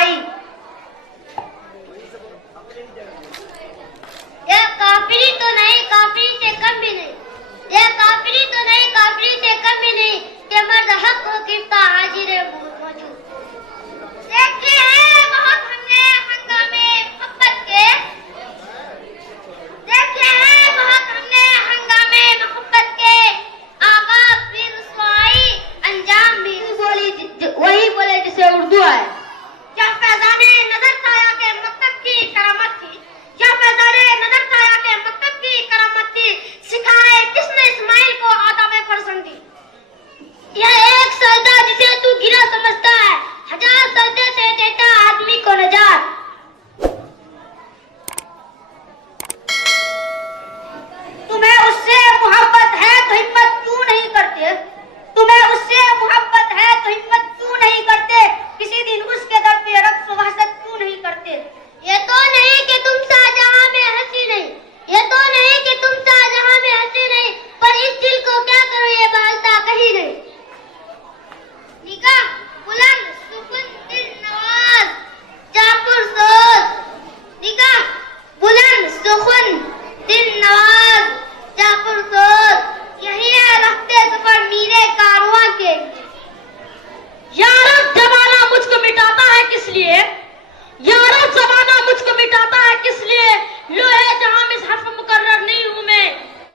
आई। यह काफिरी तो नहीं, काफिरी से कम भी नहीं, यह काफिरी तो नहीं, काफिरी से कम भी नहीं कि मर्द हक को गिरता हाजिर है।